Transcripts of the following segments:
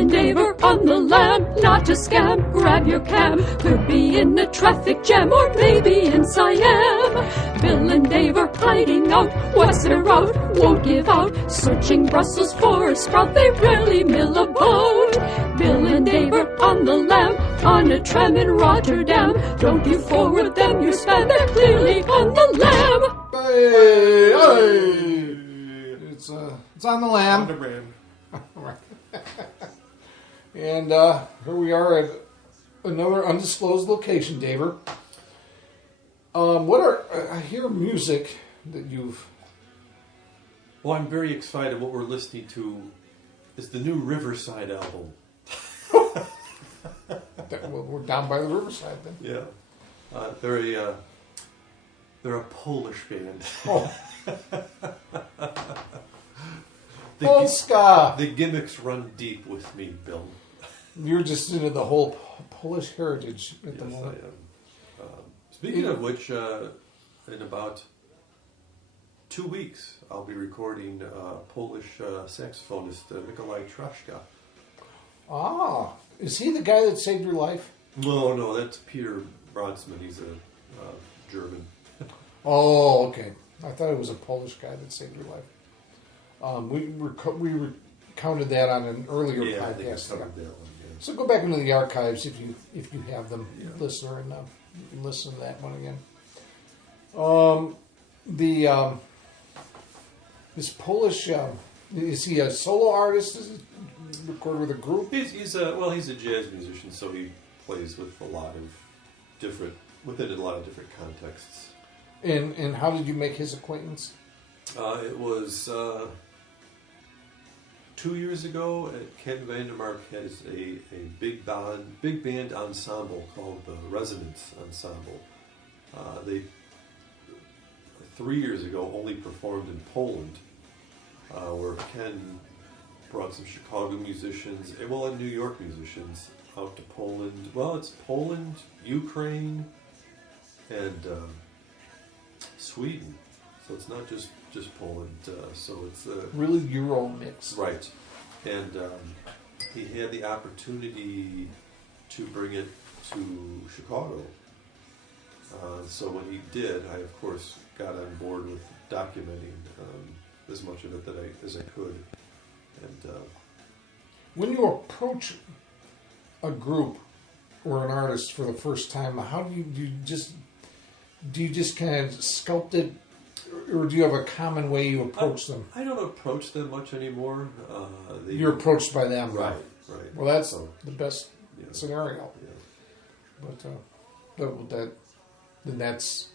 and Dave are on the lam, not a scam. Grab your cam, could be in a traffic jam or maybe in Siam. Bill and Dave are hiding out, what's their route? Won't give out, searching Brussels for a sprout. They rarely mill a boat. Bill and Dave are on the lam, on a tram in Rotterdam. Don't you forward them, you spam, they're clearly on the lam. Hey, hey. It's on the lam. On the ram. And here we are at another undisclosed location, Daver. I hear music that you've... Well, I'm very excited. What we're listening to is the new Riverside album. We're down by the Riverside then. Yeah. They're a Polish band. Oh. Polska! The gimmicks run deep with me, Bill. You're just into the whole Polish heritage at the Yes, moment. I am. Speaking of which, in about 2 weeks, I'll be recording Polish saxophonist Nikolai Trashka. Ah, is he the guy that saved your life? No, that's Peter Bronsman. He's a German. Oh, okay. I thought it was a Polish guy that saved your life. We recounted that on an earlier Yeah, I think I podcast. covered that one. Yeah. So go back into the archives if you have them, listener, and listen to that one again. This Polish, is he a solo artist? Does he record with a group? He's a jazz musician, so he plays with within a lot of different contexts. And how did you make his acquaintance? It was 2 years ago. Ken Vandermark has a big band ensemble called the Resonance Ensemble. They 3 years ago only performed in Poland, where Ken brought some Chicago musicians, and New York musicians out to Poland. Well, it's Poland, Ukraine, and Sweden. So it's not just Poland. So it's really Euro mix, right? And he had the opportunity to bring it to Chicago. So when he did, I of course got on board with documenting as much of it as I could. And when you approach a group or an artist for the first time, how do you just kind of sculpt it, or do you have a common way you approach them? I don't approach them much anymore. You're approached by them, right? Well, that's the best scenario. Yeah. But then that's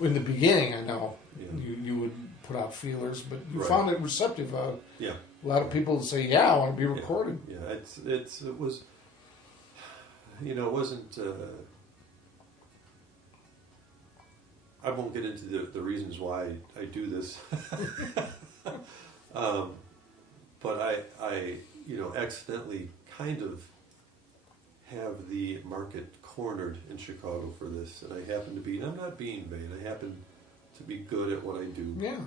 in the beginning. I know you would put out feelers, but you found it receptive. Yeah. A lot of people say, "Yeah, I want to be recorded." Yeah. It was. It wasn't. I won't get into the reasons why I do this, but I accidentally kind of have the market cornered in Chicago for this, and I happen to be. And I'm not being vain. I happen to be good at what I do. Yeah.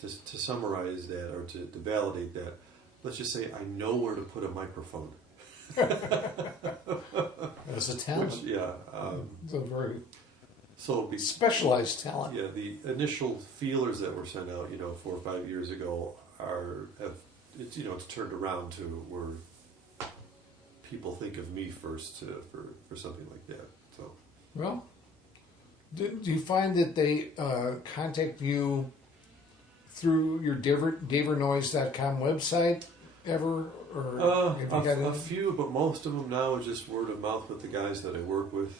To summarize that, or to validate that, let's just say I know where to put a microphone. That's a talent. It's a very So specialized talent. Yeah, the initial feelers that were sent out, 4 or 5 years ago, it's turned around to where people think of me first for something like that. So, well, do you find that they contact you through your davernoise.com website ever? Or a few, but most of them now is just word of mouth with the guys that I work with,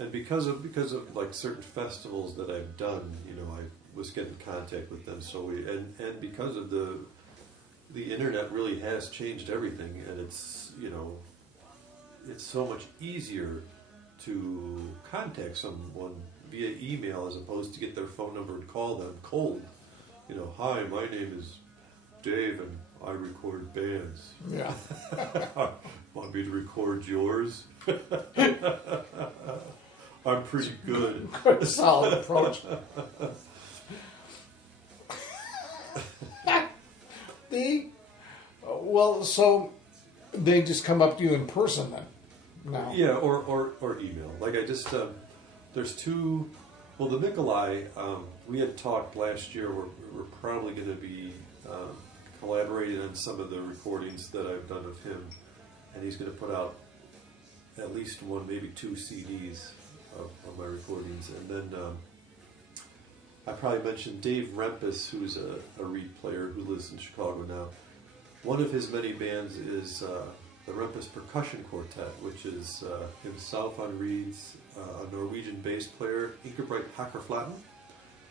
and because of like certain festivals that I've done, I was getting in contact with them. So and because of the internet really has changed everything, and it's so much easier to contact someone via email as opposed to get their phone number and call them cold. Hi, my name is Dave, and I record bands. Yeah. Want me to record yours? I'm pretty good. Quite a solid approach. Well, so they just come up to you in person then? Now. Yeah, or email. Like I just, there's two. Well, the Nikolai, we had talked last year. We're probably going to be collaborating on some of the recordings that I've done of him, and he's going to put out at least one, maybe two CDs of my recordings, and then I probably mentioned Dave Rempus, who's a reed player who lives in Chicago now. One of his many bands is the Rempus Percussion Quartet, which is himself on reeds, a Norwegian bass player, Ingebrigt Hacker-Flatten,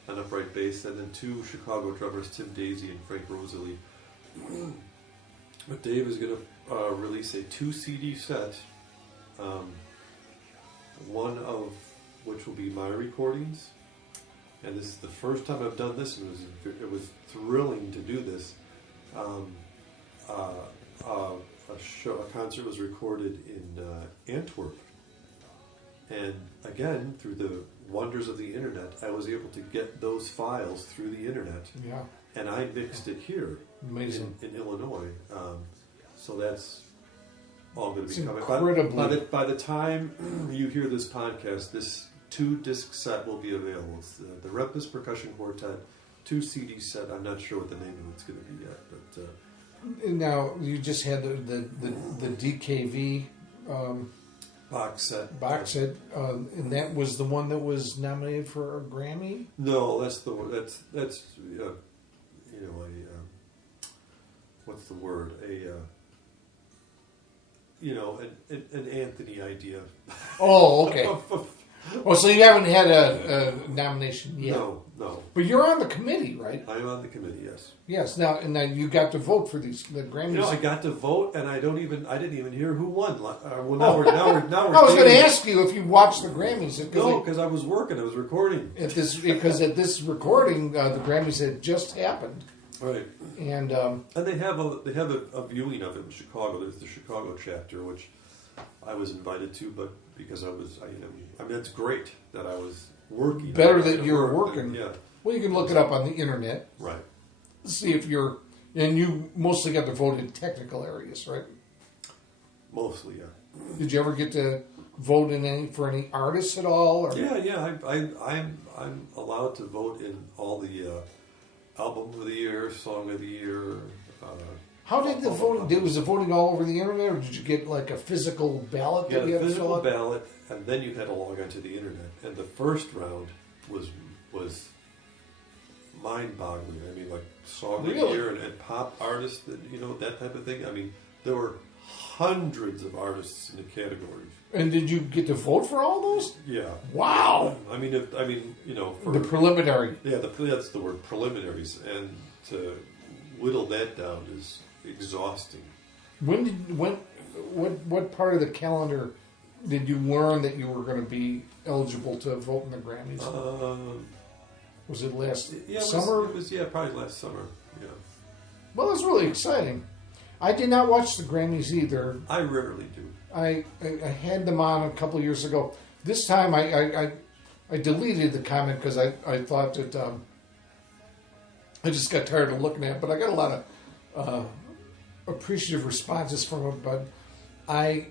on upright bass, and then two Chicago drummers, Tim Daisy and Frank Rosalie. But Dave is going to release a 2 CD set, one of which will be my recordings, and this is the first time I've done this, and it was thrilling to do this. A concert was recorded in Antwerp, and again, through the wonders of the internet, I was able to get those files through the internet. Yeah. And I mixed it here. Amazing. In Illinois. So that's all going to be coming. Incredibly. By the time you hear this podcast, this 2-disc set will be available. It's the Rempus Percussion Quartet 2 CD set. I'm not sure what the name of it's going to be yet, but. Now you just had the DKV box set, and that was the one that was nominated for a Grammy. No, that's the one. That's what's the word? An Anthony idea. Oh, okay. Oh, so you haven't had a nomination yet? No. But you're on the committee, right? I'm on the committee, yes. Yes. Now you got to vote for the Grammys. I got to vote, and I didn't even hear who won. Now we're I was going to ask you if you watched the Grammys. No, because I was working. I was recording. Because at this recording, the Grammys had just happened. Right. And they have a viewing of it in Chicago. There's the Chicago chapter, which I was invited to, but because I mean, it's great that I was working. Better that you were working. Yeah. Well, you can look it up on the internet. Right. See if you're, and you mostly got to vote in technical areas, right? Mostly, yeah. Did you ever get to vote for any artists at all? Or? Yeah. I'm allowed to vote in all the album of the year, song of the year. How did the voting? Was the voting all over the internet, or did you get like a physical ballot? You had a physical ballot, and then you had to log onto the internet. And the first round was mind-boggling. I mean, like song of the year and pop artists, that type of thing. I mean, there were hundreds of artists in the categories. And did you get to vote for all those? Yeah. Wow. I mean, for the preliminary. Yeah, that's the word, preliminaries, and to whittle that down is exhausting. What part of the calendar did you learn that you were going to be eligible to vote in the Grammys? Was it last summer? It was probably last summer. Yeah. Well, it's really exciting. I did not watch the Grammys either. I rarely do. I had them on a couple of years ago. This time I deleted the comment because I thought that I just got tired of looking at it. But I got a lot of appreciative responses from it. But I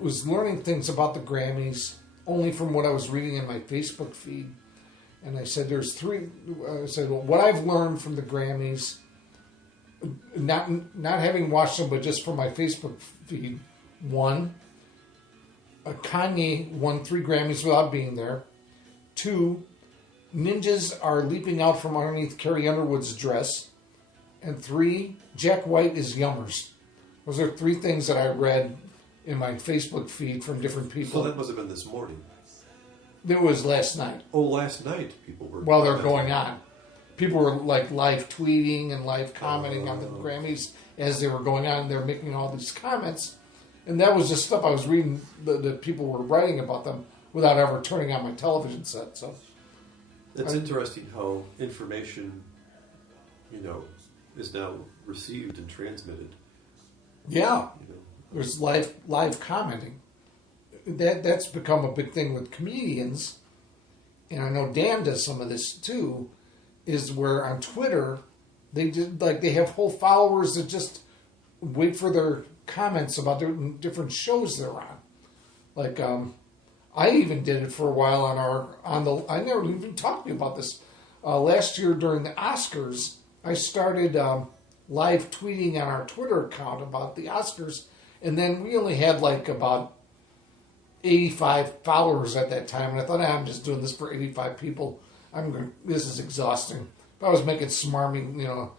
was learning things about the Grammys only from what I was reading in my Facebook feed. And I said, there's three. I said, well, what I've learned from the Grammys, not having watched them, but just from my Facebook feed. One, Kanye won 3 Grammys without being there. 2, ninjas are leaping out from underneath Carrie Underwood's dress. And 3, Jack White is yummers. Those are 3 things that I read in my Facebook feed from different people. So that must have been this morning. It was last night. Oh, last night people were... While they're going on. People were like live tweeting and live commenting on the Grammys as they were going on. They're making all these comments. And that was just stuff I was reading that people were writing about them without ever turning on my television set. So it's interesting how information, is now received and transmitted. Yeah, there's live commenting. That's become a big thing with comedians, and I know Dan does some of this too. Is where on Twitter they have whole followers that just wait for their comments about different shows they're on. Like, I even did it for a while I never even talked to you about this. Last year during the Oscars, I started live tweeting on our Twitter account about the Oscars, and then we only had like about 85 followers at that time, and I thought, I'm just doing this for 85 people. This is exhausting. But I was making smarmy,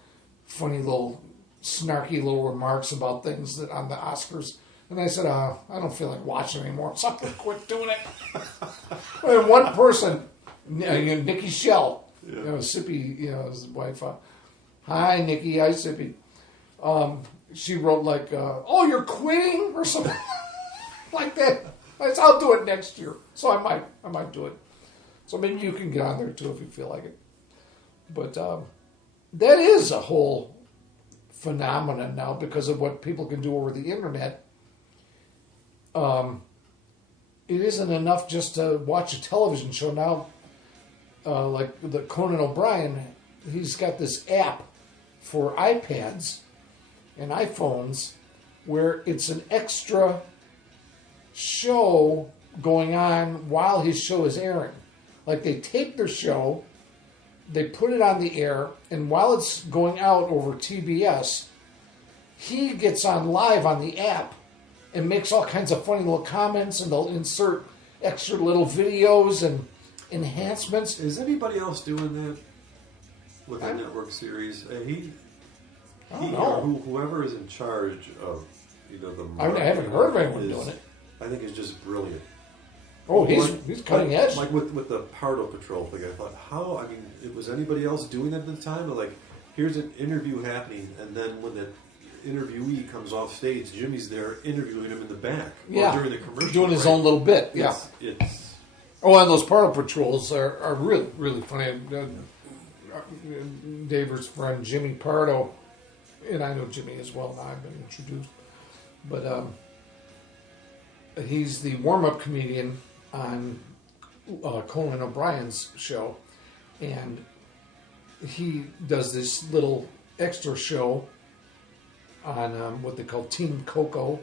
funny little, snarky little remarks about things that on the Oscars. And I said, I don't feel like watching anymore, so I'm going to quit doing it. And one person, Nikki Shell, Sippy, his wife, hi, Nikki, hi, Sippy. She wrote like, oh, you're quitting? Or something like that. I said, I'll do it next year. So I might do it. So maybe you can get on there too if you feel like it. But that is a whole phenomenon now because of what people can do over the internet. It isn't enough just to watch a television show now. Like the Conan O'Brien, he's got this app for iPads and iPhones where it's an extra show going on while his show is airing. Like they tape their show, they put it on the air, and while it's going out over TBS, he gets on live on the app and makes all kinds of funny little comments, and they'll insert extra little videos and enhancements. Is anybody else doing that with a network series? I don't know. Whoever is in charge of the I haven't heard of anyone doing it. I think it's just brilliant. Oh, he's cutting edge. Like with the Pardo Patrol thing, I thought, was anybody else doing that at the time? Or like, here's an interview happening, and then when the interviewee comes off stage, Jimmy's there interviewing him in the back. Yeah, or during the commercial. Doing his own little bit, yeah. It's and those Pardo Patrols are really, really funny. David's friend, Jimmy Pardo, and I know Jimmy as well now, I've been introduced. But he's the warm-up comedian on Conan O'Brien's show, and he does this little extra show on what they call Team Coco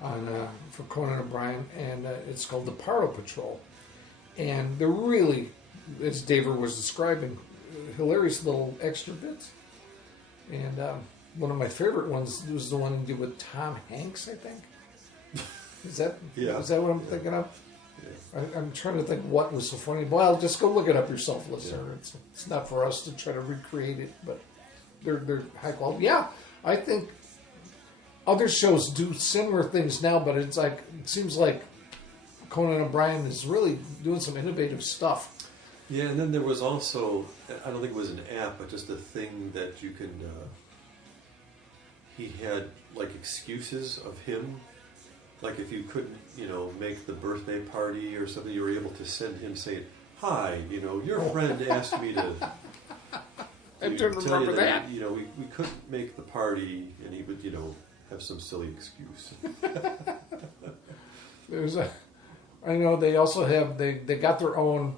for Conan O'Brien, and it's called the Pardo Patrol. And they're really, as David was describing, hilarious little extra bits. And one of my favorite ones was the one he did with Tom Hanks, I think. Is that what I'm thinking of? Yeah. I'm trying to think what was so funny. Well, just go look it up yourself, listener. Yeah. It's not for us to try to recreate it, but they're high quality. Yeah, I think other shows do similar things now, but it seems like Conan O'Brien is really doing some innovative stuff. Yeah, and then there was also, I don't think it was an app, but just a thing that you can, he had like excuses of him. Like if you couldn't, make the birthday party or something, you were able to send him saying, "Hi, your friend asked me to." I don't remember that. We couldn't make the party, and he would, have some silly excuse. I know they also have they got their own.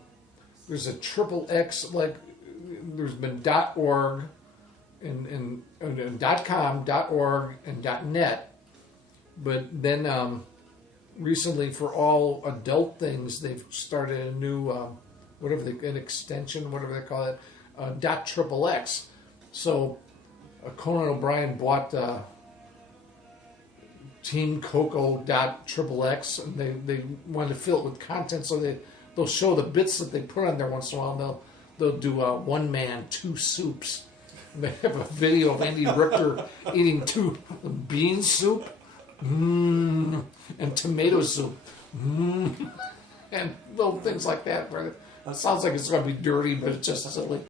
There's a XXX, like there's been .org and .com, .org, and .net. But then recently, for all adult things, they've started a new, an extension, whatever they call it, .XXX. So Conan O'Brien bought Team Coco .XXX, and they wanted to fill it with content, so they'll show the bits that they put on there once in a while, and they'll do one man, two soups. And they have a video of Andy Richter eating two bean soup. And tomato soup, and little things like that. Right? It sounds like it's going to be dirty, but it's just silly.